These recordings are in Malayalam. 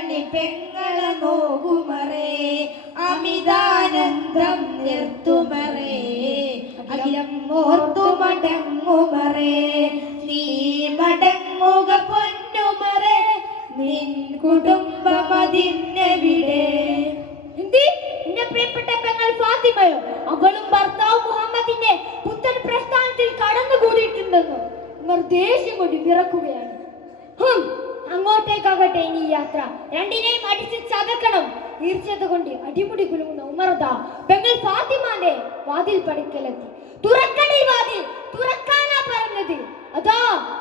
മകനെ പെങ്ങളെ നോകുമറേ. അമിതാനന്ദം നിർത്തുമറേ അഖിലം ഓർത്തു മടങ്ങുമറേ. നീ മടങ്ങുക പൊന്നുമറേ. നിൻ കുടുംബമതിന്നെവിടെ എന്തി? എന്റെ പ്രിയപ്പെട്ട പെങ്ങൾ ഫാത്തിമയോ? അവളും ഭർത്താവ് മുഹമ്മദിന്റെ പുത്തൻ പ്രസ്ഥാനത്തിൽ കടന്നുകൂടിയിട്ടുണ്ടെന്നു. ഇവർ ദേഷ്യം കൊണ്ട് വിറക്കുകയാണ്. അങ്ങോട്ടേക്കാകട്ടെ ഇനി യാത്ര. രണ്ടിനെയും അടിച്ച് ചതക്കണം. ഈർച്ചത കൊണ്ട് അടിമുടി കുലുങ്ങുന്ന ഉമർദ പെങ്ങൾ ഫാത്തിമാന്റെ വാതിൽ പടിക്കലെത്തി. തുറക്കടി വാതിൽ തുറക്കാനാ പറഞ്ഞത്. അതാ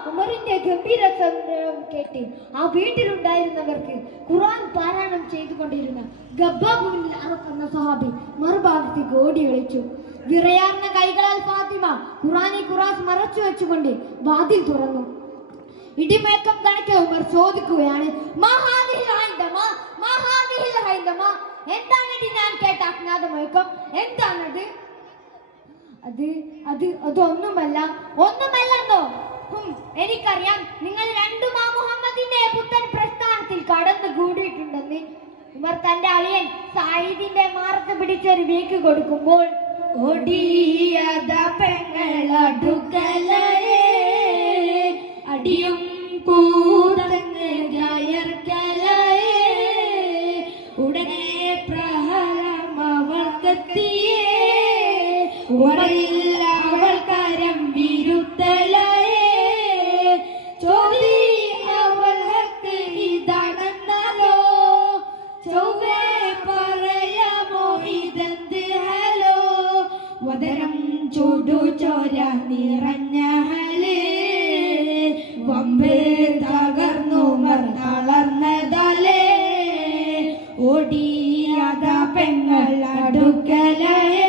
ഉമറിന്റെ ഗംഭീര സംരംഭം കേട്ട് ആ വീട്ടിലുണ്ടായിരുന്നവർക്ക് ഖുർആൻ പാരായണം ചെയ്തുകൊണ്ടിരുന്ന ഗബ്ബാബുവിൽ അറക്കുന്ന സഹാബി മറുഭാഗത്തേക്ക് ഓടി വിളിച്ചു വിറയാർന്ന കൈകളാൽ ഫാത്തിമ ഖുറാനി ഖുറാസ് മറച്ചു വെച്ചുകൊണ്ട് വാതിൽ തുറന്നു. ഇടിമേക്കം കണക്കെ ഉമർ ചോദിക്കുകയാണ്. എന്താണിത് ഞാൻ കേട്ട അജ്ഞാത മയക്കം എന്താണത്? അത് അത് അതൊന്നുമല്ല ഒന്നുമല്ലെന്നോ? എനിക്കറിയാം നിങ്ങൾ രണ്ടും ആ മുഹമ്മദിന്റെ പുത്തൻ പ്രസ്ഥാനത്തിൽ കടന്നു കൂടിയിട്ടുണ്ടെന്ന് ഉമർ തന്റെ അളിയൻ സായിദിന്റെ മാറത്ത് പിടിച്ചൊരു വീക്ക് കൊടുക്കുമ്പോൾ ഒടിയത പെങ്ങളടുക്കലേ അടിയും അവൾക്കെത്തിയേ ഉറയിൽ അവൾ കരം വിരുത്തലേ ചോദി അവൾ ഹക്ക് ഇതാണെന്നല്ലോ ചൊവ്വേ പറയാമോ ഇതെന്ത് ഹലോ? വദനം ചൂടു ചോര നിറഞ്ഞ പെങ്ങൾ അടുക്കലേ